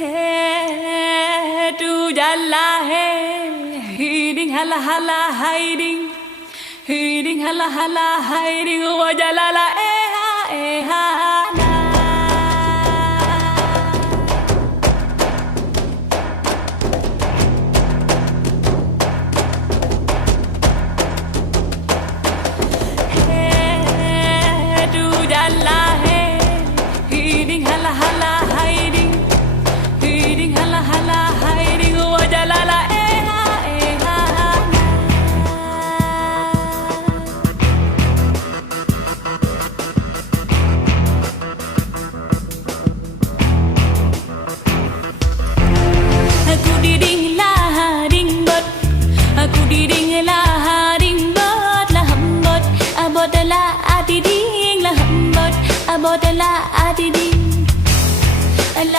Hey, tu jalla hey, hiding hala hala hiding, hiding hala hala hiding, wa jalala